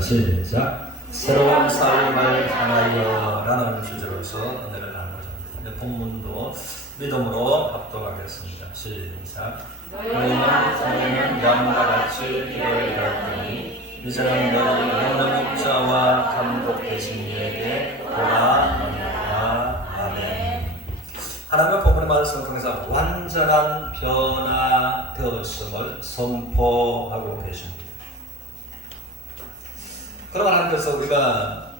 시작. 새로운 삶을 향하여 라는 주제로서 은혜를 나누어줍니다. 본문도 믿음으로 합독하겠습니다. 시작. 너희는 전에는 양과 같이 길을 잃었더니 이제는 너희 영원한 목자와 감독 되신 이에게 돌아오라. 아멘. 하나님의 복음의 말씀을 통해서 완전한 변화되었음을 선포하고 계십니다. 그러면 하나님께서 우리가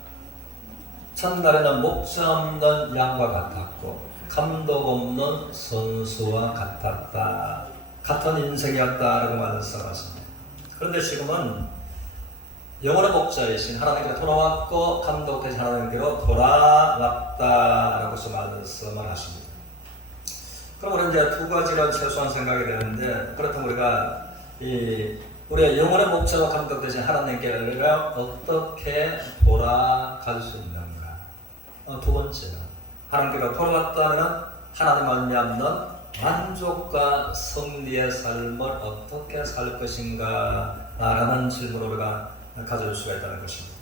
첫날에는 목자 없는 양과 같았고 감독 없는 선수와 같았다. 같은 인생이었다라고 말씀하십니다. 그런데 지금은 영원의 목자이신 하나님께로 돌아왔고 감독되신 하나님께로 돌아왔다라고 말씀을 하십니다. 그럼 우리는 이제 두 가지를 최소한 생각이 되는데, 그렇다면 우리가 우리의 영원의 목자로 감독되신 하나님께 우리가 어떻게 돌아갈 수 있는가? 두 번째는 하나님께로 돌아왔다면 하나님 말미암는 만족과 승리의 삶을 어떻게 살 것인가? 라는 질문을 우리가 가질 수가 있다는 것입니다.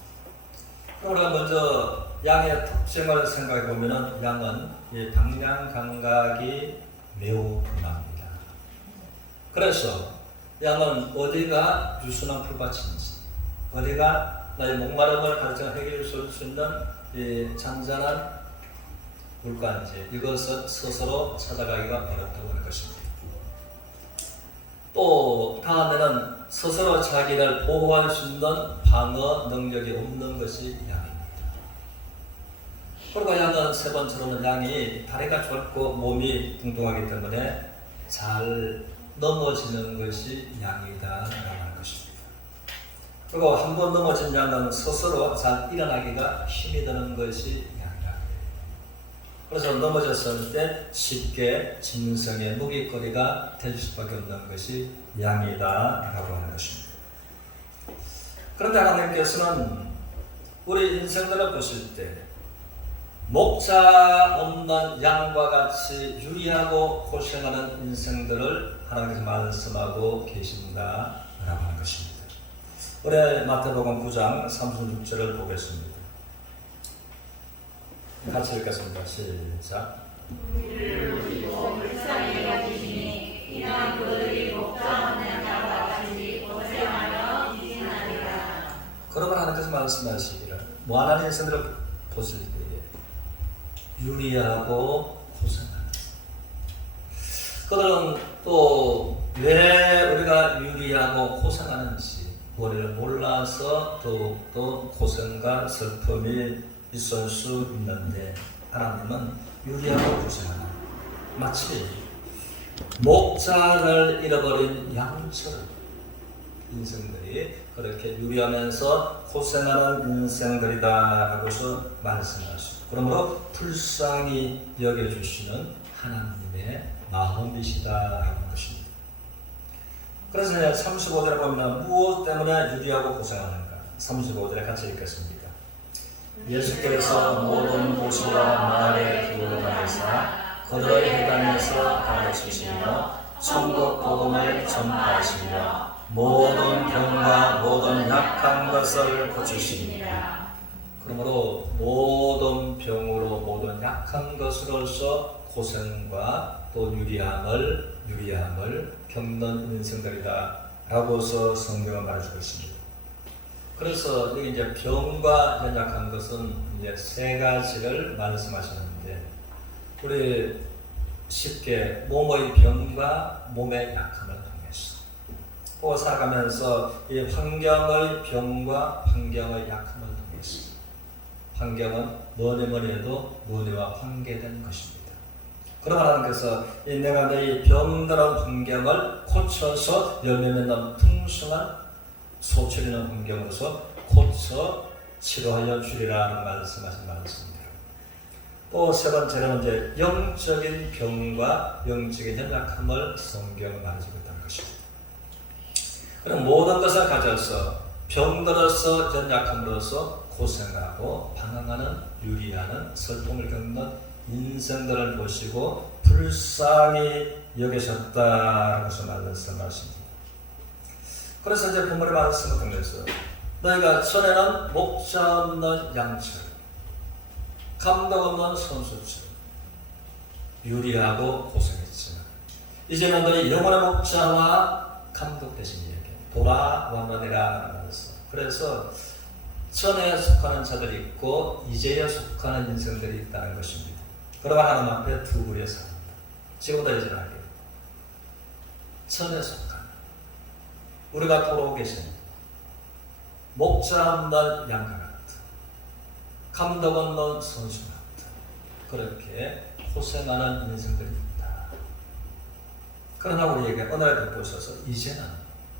그럼 우리가 먼저 양의 특징을 생각해 보면 양은 방향 감각이 매우 둔합니다. 그래서 양은 어디가 유순한 풀밭인지, 어디가 나의 목마름을 가르쳐 해결할 수 있는 잔잔한 물가인지 이것을 스스로 찾아가기가 어렵다고 하는 것입니다. 또 다음에는 스스로 자기를 보호할 수 있는 방어 능력이 없는 것이 양입니다. 그리고 양은 세 번째로는 양이 다리가 좁고 몸이 뚱뚱하기 때문에 잘 넘어지는 것이 양이다라는 것입니다. 그리고 한 번 넘어진 양은 스스로 잘 일어나기가 힘이 드는 것이 양이다. 그래서 넘어졌을 때 쉽게 짐승의 무기거리가 될 수밖에 없는 것이 양이다라고 하는 것입니다. 그런데 하나님께서는 우리 인생들을 보실 때 목자 없는 양과 같이 유리하고 고생하는 인생들을 하나님께서 말씀하고 계신다라고 하는 것입니다. 올해 마태복음 9장 36절을 보겠습니다. 같이 읽겠습니다. 시작. 그러면 하나님께서 말씀하시기를 무한한 인생들을 보실 때에 유리하고 고생하는 그들은 또 왜 우리가 유리하고 고생하는지 우리를 몰라서 더욱더 고생과 슬픔이 있을 수 있는데, 하나님은 유리하고 고생하는 마치 목자를 잃어버린 양처럼 인생들이 그렇게 유리하면서 고생하는 인생들이다 하고서 말씀하시고, 그러므로 불쌍히 여겨주시는 하나님의 마음이시다 하는 것입니다. 그래서 35절에 보면 무엇 때문에 유리하고 고생하는가? 35절에 같이 읽겠습니다. 예수께서 모든 도시와 마을에 들어가면서 그들의 해당에서 가르치시며 천국 복음을 전파하시며 모든 병과 모든 약한 것을 고치십니다. 그러므로 모든 병으로 모든 약한 것으로서 고생과 또 유리함을 겪는 인생들이다 라고서 성경은 말해주고 있습니다. 그래서 여기 이제 병과 연약한 것은 이제 세 가지를 말씀하시는데, 우리 쉽게 몸의 병과 몸의 약함을 통해서 살아가면서 이 환경의 병과 환경의 약함을 통해서, 환경은 뭐니 해도 너희와 관계된 것입니다. 그러나 하나님께서 내가 너희 병들은 환경을 고쳐서 열매 맺는 풍성한 소출 있는 환경으로서 고쳐 치료하여 주리라는 말씀하신 말씀입니다. 또 세 번째는 이제 영적인 병과 영적인 연약함을 성경은 말해주고 있다는 것입니다. 그럼 모든 것을 가져서 병들어서 연약함으로써 고생하고 방황하는 유리하는 슬픔을 겪는 인생들을 보시고 불쌍히 여기셨다라고 말씀하십니다. 그래서 이제 본문의 말씀을 통해서 너희가 전에는 목자 없는 양처럼, 감독 없는 선수처럼 유리하고 고생했지만 이제는 너희 영원한 목자와 감독 되신 이에게 돌아왔느니라 하면서, 그래서 전에 속하는 자들이 있고 이제야 속하는 인생들이 있다는 것입니다. 그러나 하나님 앞에 두 부류의 사람들, 지금부터 예전하게 전에 속한 우리가 돌아오고 계신 목자 없는 양과 같은, 감독 없는 선수 같은 그렇게 고생하는 인생들이 있다. 그러나 우리에게 언어를 보셔서 이제는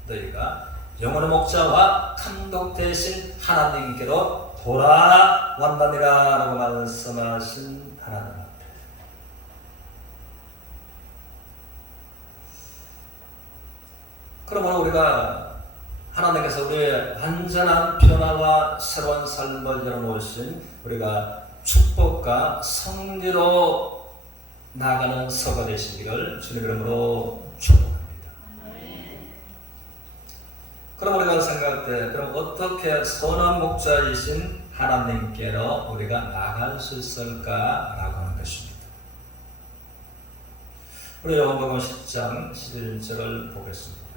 너희가 영원한 목자와 감독 되신 하나님께로 돌아왔느니라 라고 말씀하신 하나님 앞에, 그러면 우리가 하나님께서 우리의 완전한 변화와 새로운 삶을 열어놓으신 우리가 축복과 성리로 나가는 서가 되시기를 주님 이름으로 축복합니다. 그럼 우리가 생각할 때 그럼 어떻게 선한 목자이신 하나님께로 우리가 나갈 수 있을까라고 하는 것입니다. 우리 요한복음 10장 11절을 보겠습니다.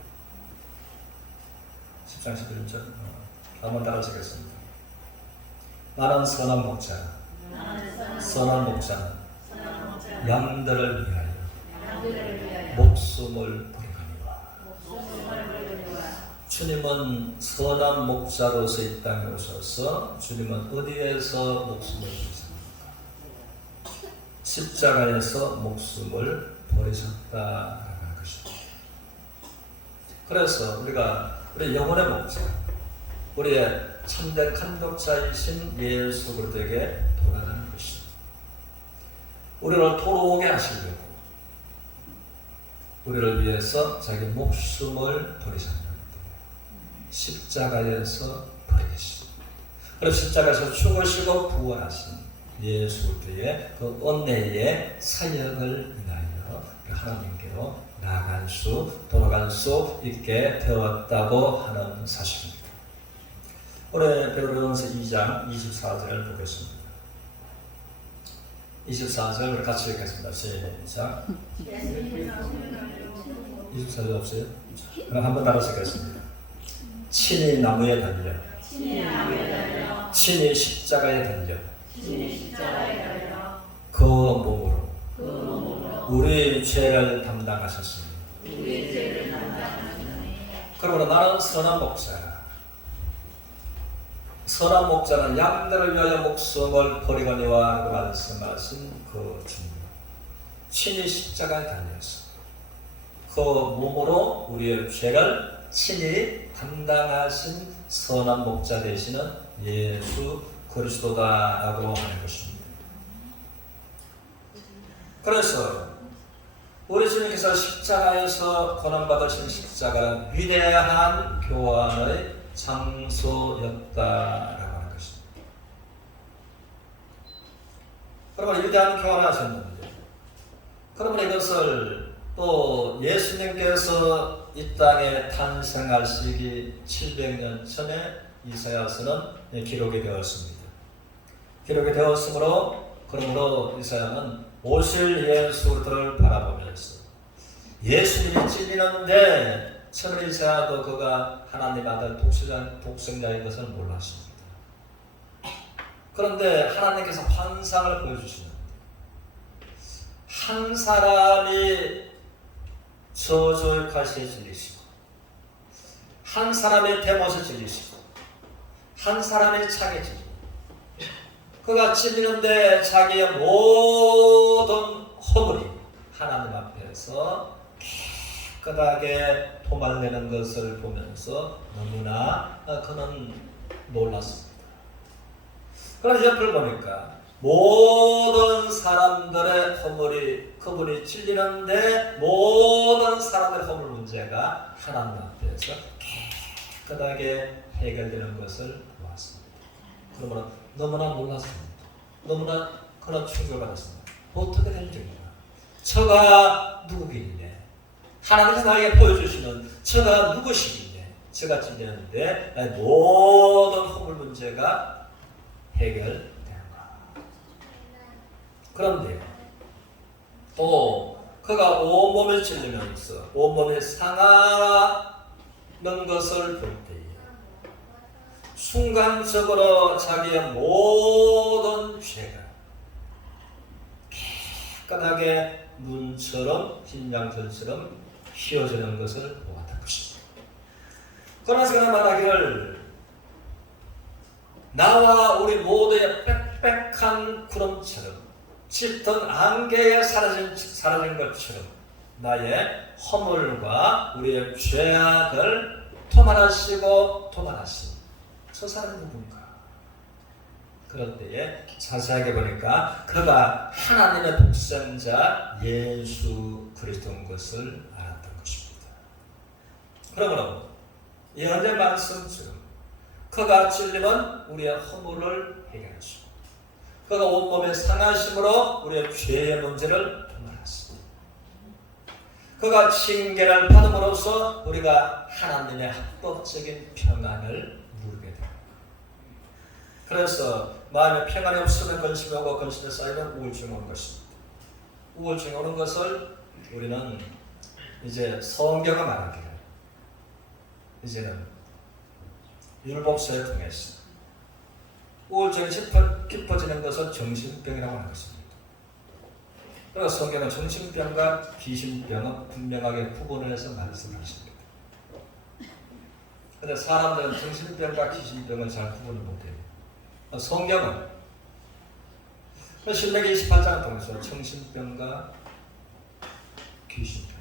10장 11절 한번 따라하시겠습니다. 나는 선한 목자, 선한 목자는 양들을 위하여 목숨을 버리거니와. 주님은 선한 목자로서 이 땅에 오셔서 주님은 어디에서 목숨을 버리셨습니까? 십자가에서 목숨을 버리셨다라는 것입니다. 그래서 우리 영혼의 목자, 우리의 참된 감독자이신 예수 그리스도에게 돌아가는 것입니다. 우리를 돌아오게 하시려고 우리를 위해서 자기 목숨을 버리셨습니다. 십자가에서 버리셨습니다. 그리고 십자가에서 죽으시고 부활하신 예수 그리스도의 그 은혜의 사역을 인하여 하나님께로 돌아갈 수 있게 되었다고 하는 사실입니다. 올해 베드로전서 2장 24절을 보겠습니다. 24절 우리 같이 읽겠습니다. 시작. 24절 없어요? 그럼 한번 따라서 읽겠습니다. 친히 나무에 달려 친히 십자가에 달려 그 몸으로 우리 죄를 담당하셨습니다. 그러므로 나는 선한 목자, 선한 목자는 양들을 위하여 목숨을 버리거니와 라고 말씀하신 그 주님, 친히 십자가에 달려서 그 몸으로 우리의 죄를 친히 담당하신 선한 목자 되시는 예수 그리스도다라고 하는 것입니다. 그래서 우리 주님께서 십자가에서 고난받으신 십자가는 위대한 교환의 장소였다라고 하는 것입니다. 그러면 위대한 교환을 하셨는데, 그러면 이것을 또 예수님께서 이 땅에 탄생하시기 700년 전에 이사야서는 기록이 되었습니다. 기록이 되었으므로 그러므로 이사야는 오실 예수를 바라보면서 예수님이 찔리는데 처음에 이사야도 그가 하나님 아들 독생자인 것을 몰랐습니다. 그런데 하나님께서 환상을 보여주시는데 한 사람이 저주의 가시에 찔리시고 한 사람이 대못에 찔리시고 한 사람이 창에 찔리고 그가 찔리는데 자기의 모든 허물이 하나님 앞에서 깨끗하게 도말내는 것을 보면서 너무나 그는 놀랐습니다. 그런데 옆을 보니까 모든 사람들의 허물이 그분이 찔리는데 모든 사람들의 허물 문제가 하나님 앞에서 깨끗하게 해결되는 것을 보았습니다. 그러므로 너무나 놀랐습니다. 너무나 그런 충격을 받았습니다. 어떻게 된 일인가? 저가 누구길래? 하나님께서 나에게 보여주시는 저가 누구시길래? 쇠가 찔리는데 나의 모든 허물 문제가 해결되는 것. 그런데 또 그가 온몸을 찔리면서 온몸에 상하는 것을 볼 때에 순간적으로 자기의 모든 죄가 깨끗하게 눈처럼 흰 양털처럼 휘어지는 것을 보았던 것입니다. 그러나 그가 말하기를 나와 우리 모두의 빽빽한 구름처럼 짙은 안개에 사라진 것처럼 나의 허물과 우리의 죄악을 도말하시고 도말하신 저 사람이 누군가? 그럴 때에 자세하게 보니까 그가 하나님의 독생자 예수 그리스도인 것을 알았던 것입니다. 그러므로 예언의 말씀처럼 그가 찔림은 우리의 허물을 해결하시고 그가 온몸에 상하심으로 우리의 죄의 문제를 도말하십니다. 그가 징계를 받음으로써 우리가 하나님의 합법적인 평안을 누리게 됩니다. 그래서 마음에 평안이 없으면 근심이 오고 근심이 쌓이면 우울증이 오는 것입니다. 우울증이 오는 것을 우리는 이제 성경을 말하기를 이제는 율법서에 통해서 우울증이 깊어지는 것은 정신병이라고 하는 것입니다. 그래서 성경은 정신병과 귀신병은 분명하게 구분을 해서 말씀하십니다. 그런데 사람들은 정신병과 귀신병을 잘 구분을 못해요. 성경은 신명기 28장을 통해서 정신병과 귀신병.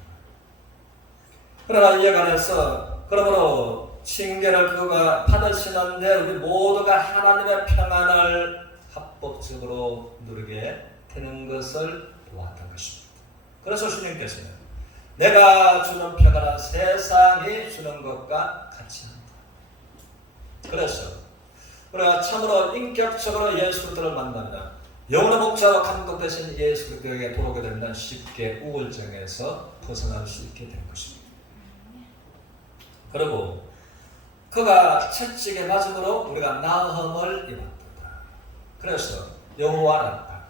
그러나 이에 관해서 그러므로 징계를 그가 받으시는데 우리 모두가 하나님의 평안을 합법적으로 누리게 되는 것을 보았던 것입니다. 그래서 주님께서는 내가 주는 평안은 세상이 주는 것과 같이 한다. 그래서 우리가 참으로 인격적으로 예수 그리스도를 만나면 영혼의 목자와 감독되신 예수 그리스도에게 돌아오게 되면 쉽게 우울증에서 벗어날 수 있게 된 것입니다. 그리고 그가 채찍에 맞음으로 우리가 나음을 입었다. 그래서 여호와랍다.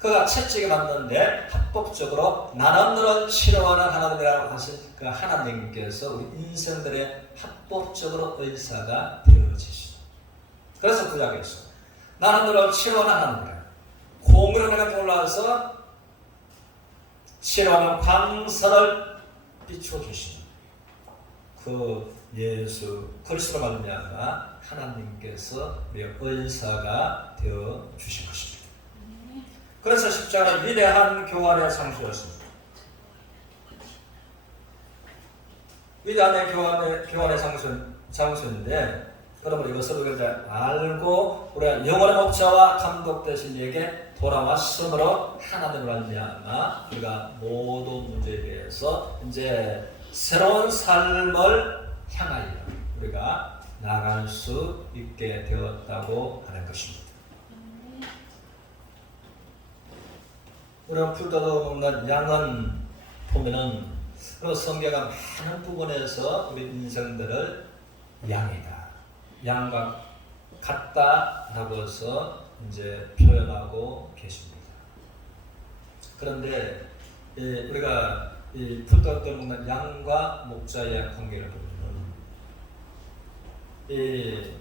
그가 채찍에 맞는데 합법적으로 나는 너를 싫어하는 하나님이라고 하신 그 하나님께서 우리 인생들의 합법적으로 의사가 되어지시죠. 그래서 구약에서 나는 너를 싫어하는 하나님이라 공으로 내가 올라와서 싫어하는 광선을 비춰주시는 그 예수 그리스도로 말미암아 하나님께서 우리의 의사가 되어 주신 것입니다. 그래서 십자가는 위대한 교환의 장소였습니다. 위대한 교환의 장소인데 그러므로 이것을 우리가 알고 우리가 영원의 목자와 감독되신 이에게 돌아왔으므로 하나님을 말미암아 우리가 모든 문제에 대해서 이제 새로운 삶을 향하여 우리가 나갈 수 있게 되었다고 하는 것입니다. 우리가 풀도도 먹는 양은 보면은 성경의 많은 부분에서 우리 인생들을 양이다, 양과 같다라고 해서 이제 표현하고 계십니다. 그런데 우리가 이 풀도도 먹는 양과 목자의 관계를 보면 이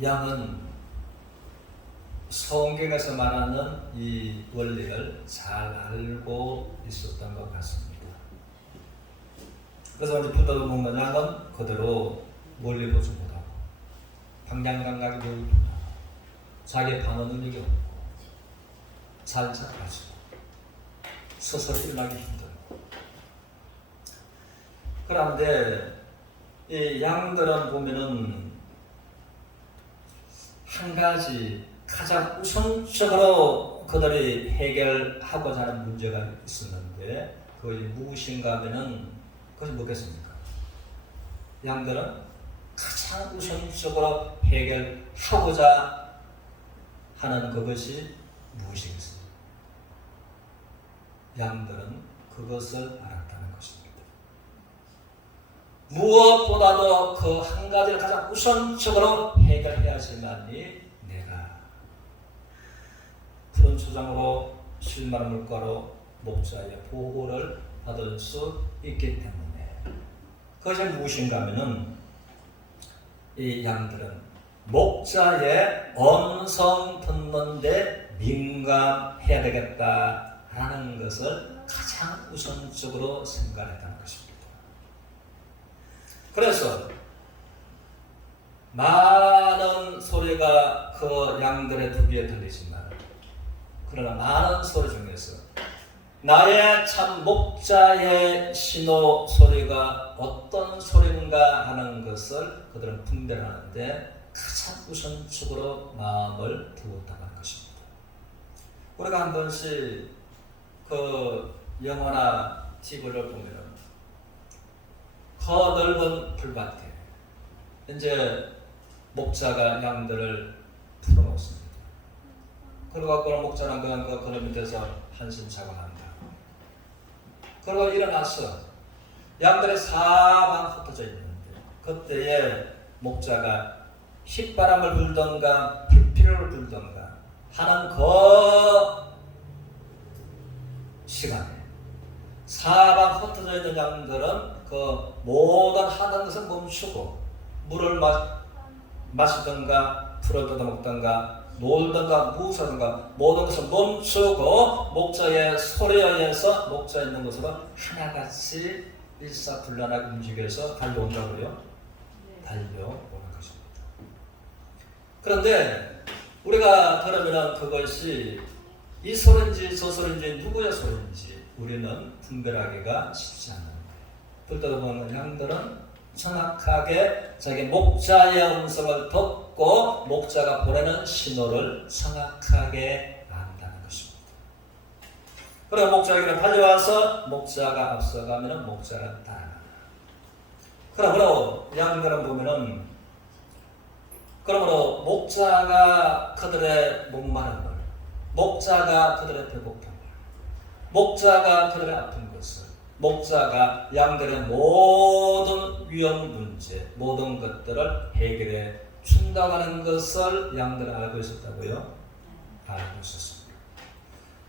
양은 성경에서 말하는 이 원리를 잘 알고 있었던 것 같습니다. 그래서 이제 풀도도 먹는 양은 그대로 멀리 보지 못하고 방향감각이 불편하고 자기 방어 능력이 없고 잘착하지고 스스로 일어나기 힘들고 그런데 이 양들은 보면은 한 가지 가장 우선적으로 그들이 해결하고자 하는 문제가 있었는데 그것이 무엇인가 하면은 그것이 뭐겠습니까? 양들은 가장 우선적으로 해결하고자 하는 그것이 무엇이겠습니까? 양들은 그것을 알았다는 것입니다. 무엇보다도 그 한 가지를 가장 우선적으로 해결해야지만이 내가 푸른 초장으로 실만한 물가로 목자의 보호를 받을 수 있기 때문에 그것이 무엇인가 하면은 이 양들은 목자의 음성 듣는데 민감해야 되겠다라는 것을 가장 우선적으로 생각했다는 것입니다. 그래서 많은 소리가 그 양들의 두 귀에 들리지만 그러나 많은 소리 중에서 나의 참 목자의 신호 소리가 어떤 소리인가 하는 것을 그들은 분별하는데 가장 우선적으로 마음을 두었다고 하는 것입니다. 우리가 한 번씩 그 영화나 TV를 보면 그 넓은 풀밭에 이제 목자가 양들을 풀어놓습니다. 그리고 그 목자는 그 밑에서 한숨 자고 난다. 그리고 일어나서 양들의 사방 흩어져 있는데 그때에 목자가 휘바람을 불던가 불피를 불던가 하는 그 시간에 사방 흩어져 있는 양들은 그 모든 하던 것을 멈추고 물을 마시던가 풀을 뜯어먹던가 놀던가 무엇하던가 모든 것을 멈추고 목자의 소리에 의해서 목자 있는 곳으로 하나같이 일사불란하게 움직여서 달려온다고요? 달려오는 것입니다. 그런데 우리가 들으면 그것이 이 소리인지 저 소리인지 누구의 소리인지 우리는 분별하기가 쉽지 않는 거예요. 들떠 보는 양들은 정확하게 자기 목자의 음성을 듣고 목자가 보내는 신호를 정확하게 안다는 것입니다. 그리고 목자에게 달려와서 목자가 앞서가면 목자가 따라간다. 그러므로 양들은 보면은 그러므로 목자가 그들의 목마름을, 목자가 그들의 배고픔을, 목자가 그들의 아픈 것을, 목자가 양들의 모든 위험 문제, 모든 것들을 해결해 준다고 하는 것을 양들은 알고 있었다고요? 알고 있었습니다.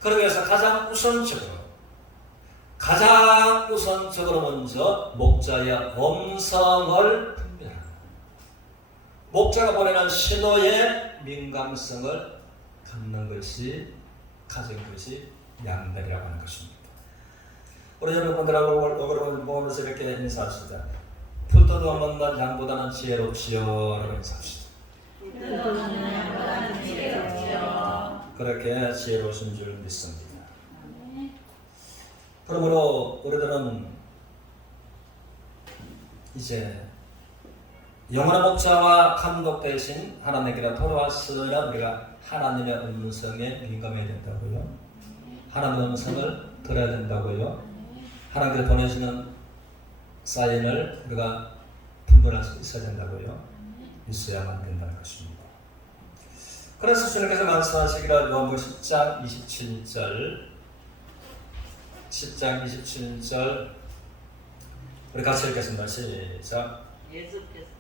그러면서 가장 우선적으로 먼저 목자의 음성을 분별하는 목자가 보내는 신호의 민감성을 가진 것이 양들이라고 하는 것입니다. 우리 여러분들하고 보면서 이렇게 인사합시다. 풀도도 없는 양보다는 지혜롭지요 라고 인사합시다. 그렇게 지혜로우신 줄 믿습니다. 그러므로 우리들은 이제 영원한 목자와 감독 대신 하나님께로 돌아왔으나 우리가 하나님의 음성에 민감해야 된다고요. 하나님의 음성을 들어야 된다고요. 하나님께서 보내시는 사인을 우리가 분별할 수 있어야 된다고요. 있어야만 된다는 것입니다. 그래서 주님께서 말씀하시기를 요한복음 10장 27절 우리 같이 읽겠습니다. 시작. 예수께서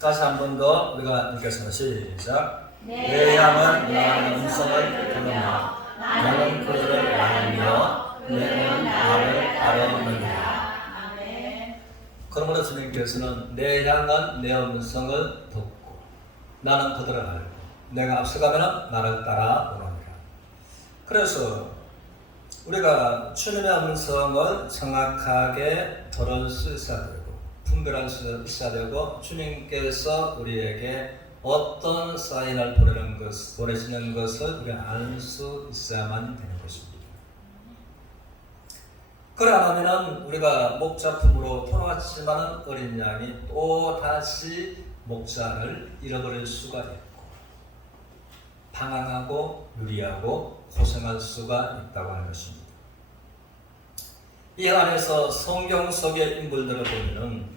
다시 한 번 더 우리가 읽겠습니다. 시작. 내 양은 나의 음성을 듣느냐 나는 그들을 아느며 내는 나를 따르느니라. 그러므로 주님께서는 내 양은 내 음성을 듣고 나는 그들을 알고 내가 앞서가면 나를 따라오느니라. 그래서 우리가 주님의 음성을 정확하게 들을 수 있어야 되고 분별할 수 있어야 되고 주님께서 우리에게 어떤 사인을 보내시는 것을 우리가 알 수 있어야만 되는 것입니다. 그래 안 하면 우리가 목자품으로 돌아왔지만 어린 양이 또 다시 목자를 잃어버릴 수가 있고 방황하고 유리하고 고생할 수가 있다고 하는 것입니다. 이 안에서 성경 속의 인물들을 보면은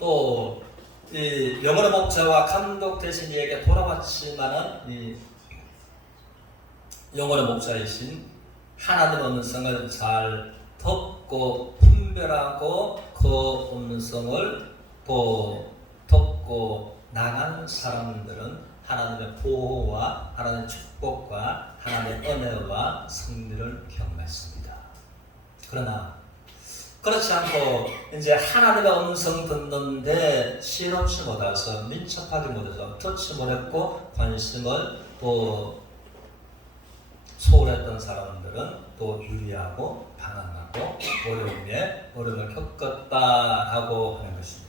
또 이 영원한 목자와 감독 대신 이에게 돌아왔지만은 이 영혼의 목자이신 하나님의 음성을 잘 듣고 분별하고 그 음성을 또 듣고 나간 사람들은 하나님의 보호와 하나님의 축복과 하나님의 은혜와 승리를 경험했습니다. 그러나 그렇지 않고 이제 하나님의 음성 듣는데 실없이 못해서 민첩하게 못해서 터치 못했고 관심을 또 소홀했던 사람들은 또 유리하고 방황하고 어려움을 겪었다라고 하는 것입니다.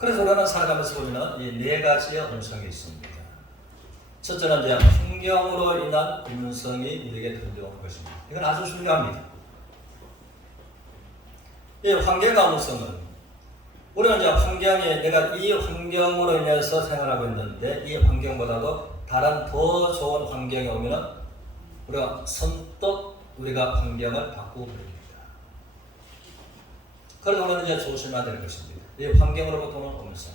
그래서 우리는 살아가면서 보면 이 네 가지의 음성이 있습니다. 첫째는 이제 환경으로 인한 음성이 우리에게 들려오는 것입니다. 이건 아주 중요합니다. 이 환경의 음성은 우리는 이제 환경에 내가 이 환경으로 인해서 생활하고 있는데 이 환경보다도 다른 더 좋은 환경이 오면은 우리가 선뜻 우리가 환경을 바꾸고 버립니다. 그래서 우리는 이제 조심해야 되는 것입니다. 이 환경으로부터 오는 음성.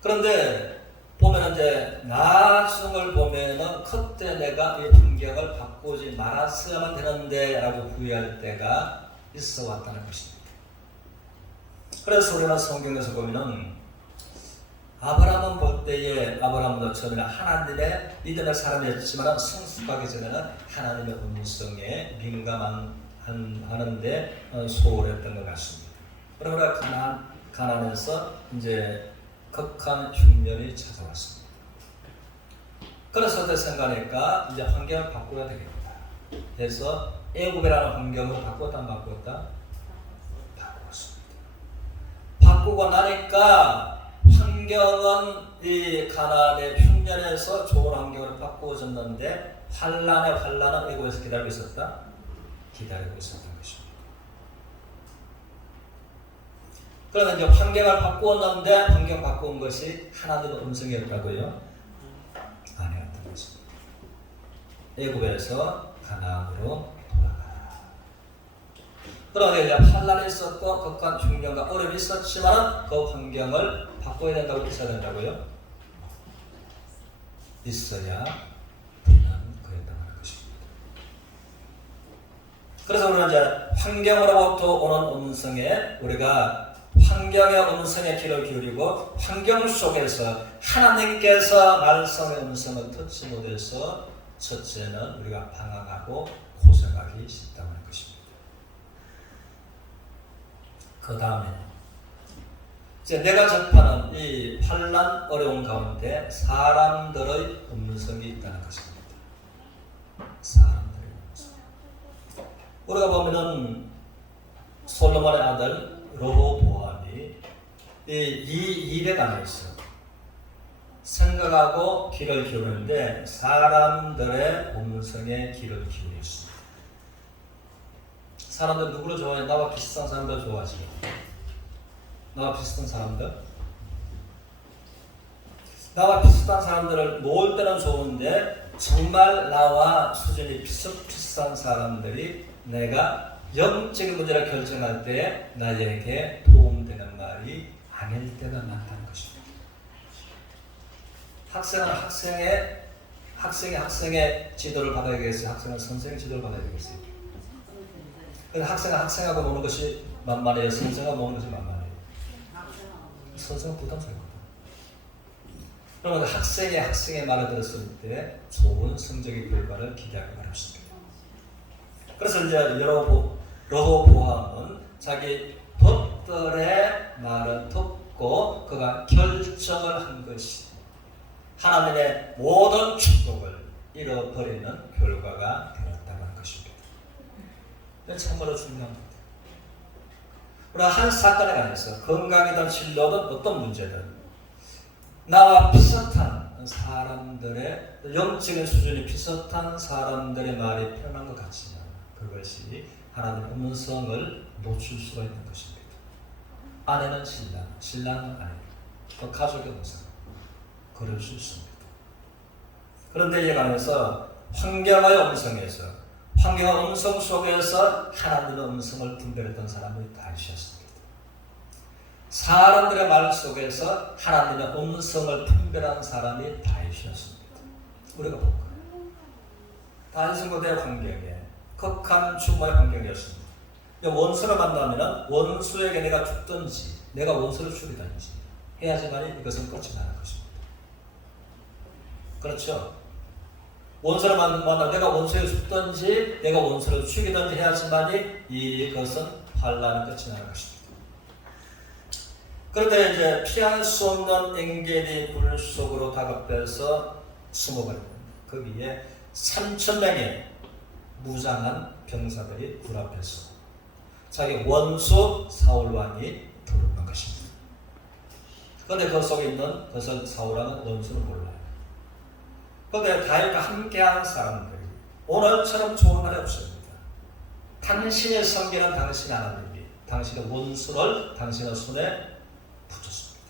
그런데 보면 이제 나중을 보면은 그때 내가 이 환경을 바꾸지 말았어야만 되는데라고 후회할 때가 있어 왔다는 것입니다. 그래서 우리는 성경에서 보면은 아브라함은 볼 때에 아브라함도 처음에는 하나님의 믿음의 사람이었지만 성숙하기 전에는 하나님의 음성에 민감하는데 소홀했던 것 같습니다. 그러나 가나안에서 이제 극한 흉년이 찾아왔습니다. 그래서 그때 생각하니까 이제 환경을 바꿔야 되겠다. 그래서 애굽이라는 환경을 바꿨다 안 바꿨다? 바꿨습니다. 바꾸고 나니까 환경은 이 가나안의 흉년에서 좋은 환경으로 바꾸어졌는데 환란은 애굽에서 기다리고 있었다? 기다리고 있었던 것입니다. 그러나 이제 환경을 바꾸었는데 환경 바꾼 것이 하나님의 음성이었다고요? 아니었던 것입니다. 애굽에서 가나안으로 돌아가라. 그러나 이제 환란이 있었고 극한 흉년과 어려움이 있었지만 그 환경을 바꿔야 된다고 있어야 된다고요? 있어야 되는 거였다고 하는 것입니다. 그래서 우리는 이제 환경으로부터 오는 음성에 우리가 환경의 음성에 귀를 기울이고 환경 속에서 하나님께서 말씀의 음성을 듣지 못해서 첫째는 우리가 방황하고 고생하기 쉽다고 하는 것입니다. 그 다음에 이제 내가 접하는 이 환난 어려운 가운데 사람들의 음성이 있다는 것입니다. 사람들의 음성. 우리가 보면은 솔로몬의 아들 르호보암이 이 일에 관해서 생각하고 귀를 기울이는데 사람들의 음성에 귀를 기울였습니다. 사람들 누구를 좋아해? 나와 비슷한 사람들 좋아하지. 나와 비슷한 사람들? 나와 비슷한 사람들을 놓을 때는 좋은데 정말 나와 수준이 비슷비슷한 사람들이 내가 영적인 문제를 결정할 때 나에게 도움되는 말이 아닐 때가 많다는 것입니다. 학생은 학생의 지도를 받아야 되겠어요? 학생은 선생의 지도를 받아야 되겠어요? 그래서 학생은 학생하고 노는 것이 만만해요? 선생하고 노는 것이 만만해요? 선생은 부담스럽거든. 그러면 학생의 말을 들었을 때 좋은 성적의 결과를 기대하기 어렵습니다. 그래서 이제 르호보암은 자기 돛들의 말을 듣고 그가 결정을 한 것이 하나님의 모든 축복을 잃어버리는 결과가 되었다고 하는 것입니다. 참으로 중요합니다. 우리가 한 사건에 관해서 건강이든 진로든 어떤 문제든 나와 비슷한 사람들의 영적인 수준이 비슷한 사람들의 말이 편한 것 같지만 그것이 하나님의 음성을 놓칠 수가 있는 것입니다. 아내는 신랑은 아내, 또 가족의 음성, 그럴 수 있습니다. 그런데 이에 관해서 환경의 음성에서 환경의 음성 속에서 하나님의 음성을 분별했던 사람이 다윗이었습니다. 사람들의 말 속에서 하나님의 음성을 분별한 사람이 다윗이었습니다. 우리가 볼 거예요. 다윗은 환경에 극한 죽음의 환경이었습니다. 원수를 만나면 원수에게 내가 죽든지 내가 원수를 죽이든지 해야지만 이것은 끝이 나는 것입니다. 그렇죠? 원수를 만나 내가 원수에 죽든지 내가 원수를 죽이든지 해야지만 이것은 환난의 끝이 나는 것입니다. 그런데 이제 피할 수 없는 엥겔이 물 속으로 다급해서 숨어버립니다. 거기에 3,000명의 무장한 병사들이 굴 앞에서 자기 원수 사울왕이 들어오는 것입니다. 그런데 그 속에 있는 그것을 사울왕은 원수는 몰라요. 그런데 다윗과 함께한 사람들이 오늘처럼 좋은 날이 없습니다. 당신의 성기는 당신이 하나님이 당신의 원수를 당신의 손에 붙였습니다.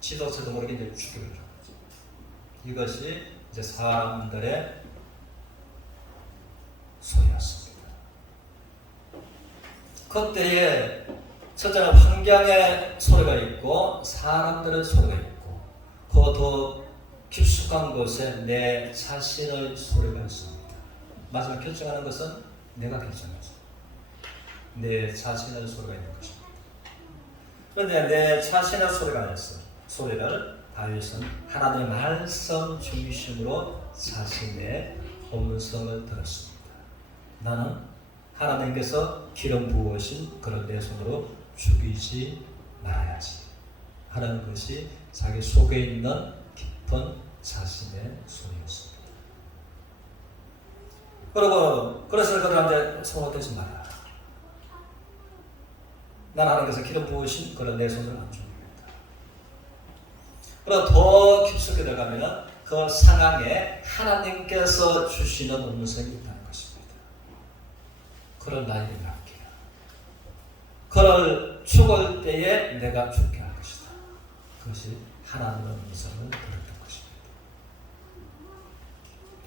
지도세도 모르게 이제 죽이려 하죠. 이것이 이제 사람들의 소리였습니다. 그때에 첫째는 환경의 소리가 있고 사람들의 소리가 있고 그 더 깊숙한 곳에 내 자신의 소리가 있습니다. 마지막 결정하는 것은 내가 결정하죠. 내 자신의 소리가 있는 것입니다. 그런데 내 자신의 소리가 아니었어요. 소리를 다윗은 하나님의 말씀 중심으로 자신의 음성을 들었습니다. 나는 하나님께서 기름 부으신 그런 내 손으로 죽이지 말아야지 하는 것이 자기 속에 있는 깊은 자신의 소리였습니다. 그리고 그래서 그들한테 손을 떼지 마라. 난 하나님께서 기름 부으신 그런 내 손을 안 죽이겠다. 그리고 더 깊숙이 들어가면 그 상황에 하나님께서 주시는 음성이 있다는 것입니다. 그를 나에게 맡기라. 그를 죽을 때에 내가 죽게 할 것이다. 그것이 하나님의 음성을 들었던 것입니다.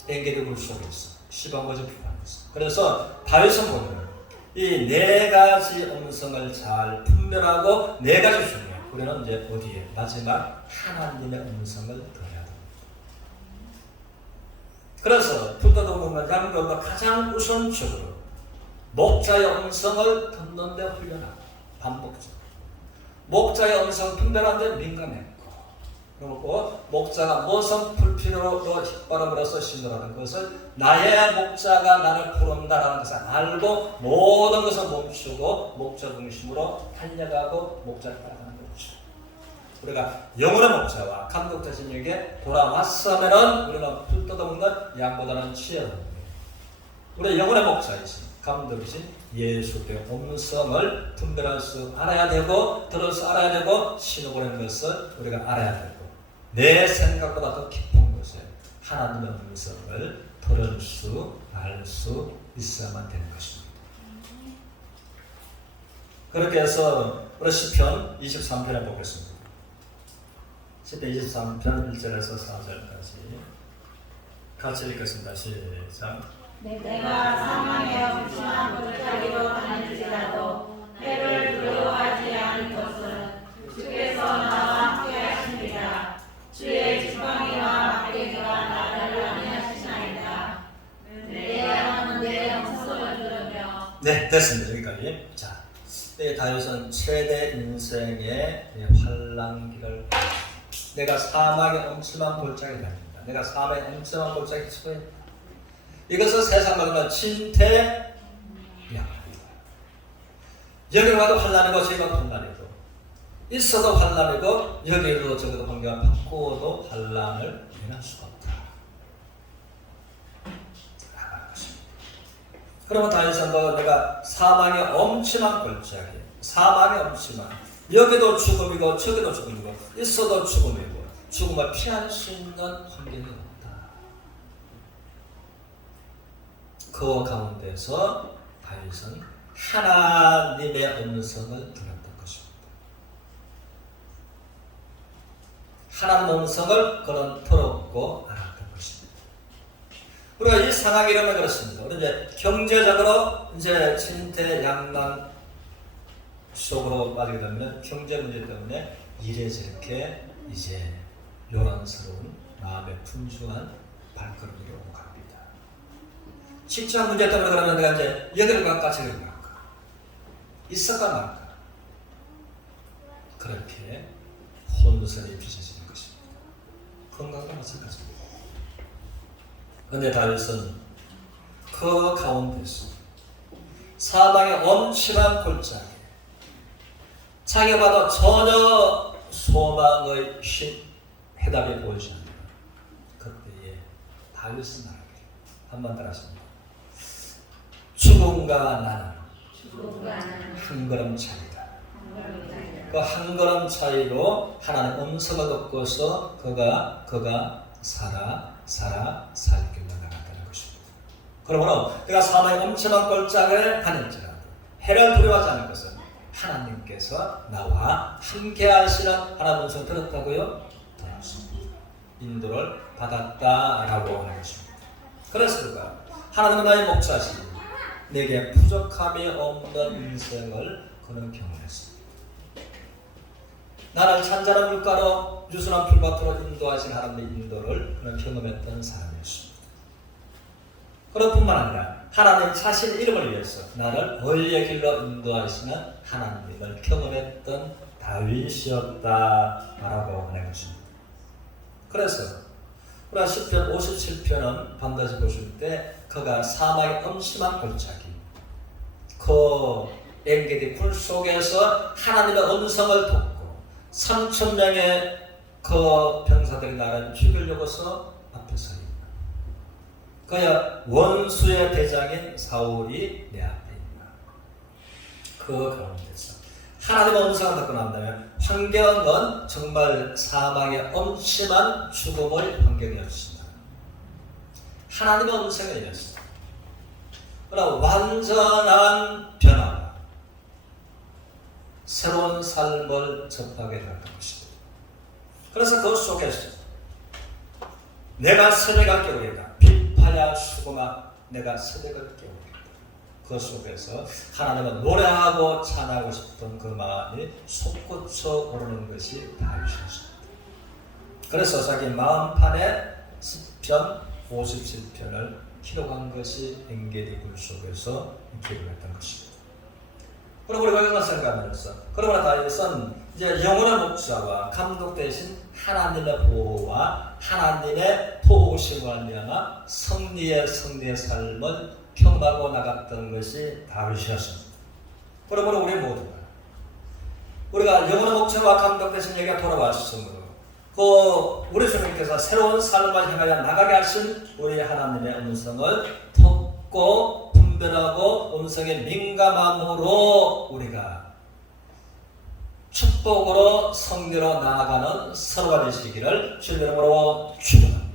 엥겔이 물 속에 있어. 시방거지 불안했어. 그래서 다윗은 보면 이 네 가지 음성을 잘 분별하고 네 가지 중에 우리는 이제 어디에 마지막 하나님의 음성을 들어야 됩니다. 그래서 불도덕과 양도가 가장 우선적으로 목자의 음성을 듣는 데 훈련하고 반복적으로 목자의 음성 분별하는 데 민감했고 그리고 목자가 무슨 불필요로 휘바람으로써 신호라는 것을 나의 목자가 나를 부른다라는 것을 알고 모든 것을 멈추고 목자 중심으로 달려가고 목자를 따라가는 거죠. 우리가 영혼의 목자와 감독자신에게 돌아왔으면 우리는 불떠먹는 양보다는 치열합니다. 우리 영혼의 목자이신 감독이신 예수의 음성을 분별할 수 알아야 되고 들을 수 알아야 되고 신호 보내는 것을 우리가 알아야 되고 내 생각보다 더 깊은 곳에 하나님의 음성을 들을 수, 알 수 있어야만 되는 것입니다. 그렇게 해서 우리 시편 23편을 보겠습니다. 시편 23편 1절에서 4절까지 같이 읽겠습니다. 시작. 내가 사망의 엄청난 골짜기로 다닐지라도 해를 두려워하지 않을 것은 주께서 나와 함께 하시리라. 주의 지팡이와 막대기가 나를 안위하시나이다. 내 영혼은 내 영성을 들으며. 네, 됐습니다. 여기까지. 자, 다윗은 최대 인생의 환난기를 내가 사망의 엄청난 골짜기를 다닙니다. 내가 사망의 엄청난 골짜기를 치고요. 이것은 세상 말로 진퇴양난이다. 여기 와도 환난이고 저기 와도 환난이고 있어도 환난이고 여기도 저기도 환경을 바꾸어도 환난을 면할 수가 없다. 그러면 다윗은 내가 사망의 엄청난 골짜기, 사망의 엄청난 여기도 죽음이고 저기도 죽음이고 있어도 죽음이고 죽음을 피할 수 있는 환경이 없다. 그 가운데서 다윗은 하나님의 음성을 들었던 것입니다. 하나님의 음성을 그는 들었고 알았던 것입니다. 우리가 이 상황이 이러면 그렇습니다. 우리 이제 경제적으로 이제 진퇴양난 속으로 빠지게 되면 경제 문제 때문에 이래저렇게 이제 요란스러운 마음의 풍성한 발걸음으로 갑니다. 직장 문제 때문에 그러면 내가 이제 여기를 갈까 저기를 갈까, 있을까 말까, 그렇게 혼선이 빚어지는 것입니다. 건강과 마찬가지입니다. 그런데 다윗은 그 가운데서 사망의 엄침한 골짜기, 자기가 봐도 전혀 소망의 해답이 보이지 않는 그때에 다윗은 말하기를 한번 더 하십니다. 죽음과 나는 한 걸음 차이다. 그 한 걸음 차이로 하나님 음성을 듣고서 그가 살 길로 나갔다는 것입니다. 그러므로 그가 사망의 엄청난 골짜기를 다닐지라도 해를 두려워하지 않는 것은 하나님께서 나와 함께 하시는 하나님 음성을 들었다고요? 들었습니다. 인도를 받았다라고 하는 것입니다. 그래서 그가 하나님은 나의 목자시니 내게 부족함이 없는 인생을 그는 경험했습니다. 나를 찬잔한 물가로 유순한 풀밭으로 인도하신 하나님의 인도를 그는 경험했던 사람이었습니다. 그뿐만 아니라 하나님 자신 이름을 위해서 나를 의의 길로 인도하시는 하나님을 경험했던 다윗이었다라고 하는 것입니다. 그래서 우리가 시편 57편은 반드시 보실 때 그가 사망의 엄심한 골짜기, 그 엔게디 풀 속에서 하나님의 음성을 듣고 3,000명의 그 병사들이 나를 죽이려고서 앞에 서 있다. 그야 원수의 대장인 사울이 내 앞에 있다. 그 가운데서 하나님의 음성을 듣고 난다면 환경은 정말 사망의 엄심한 죽음의 환경이었습니다. 하나님의 음성이었습니다. 그러나 완전한 변화와 새로운 삶을 접하게 되었던 것입니다. 그래서 그 속에서 내가 새벽을 깨우리다. 빛파야 수고마 내가 새벽을 깨우리다. 그 속에서 하나님을 노래하고 찬하고 싶던 그 마음이 솟구쳐 오르는 것이 다윗이었습니다. 그래서 자기 마음판에 시편 57편을 기록한 것이 엔게디 굴 속에서 기록했던 것입니다. 그럼 우리가 이것을 생각하면서 그러나 다윗은 이제 영원한 목자와 감독 대신 하나님의 보호와 하나님의 도우심을 말미암아 승리의 삶을 경험하고 나갔던 것이 다윗이었습니다. 그러므로 우리 모두가 우리가 영원한 목자와 감독 대신 여기가 돌아왔으므로 그 우리 주님께서 새로운 삶을 향하여 나가게 하신 우리 하나님의 음성을 듣고 분별하고 음성에 민감함으로 우리가 축복으로 성리로 나아가는 서로가 되시기를 주님의 이름으로 축원합니다.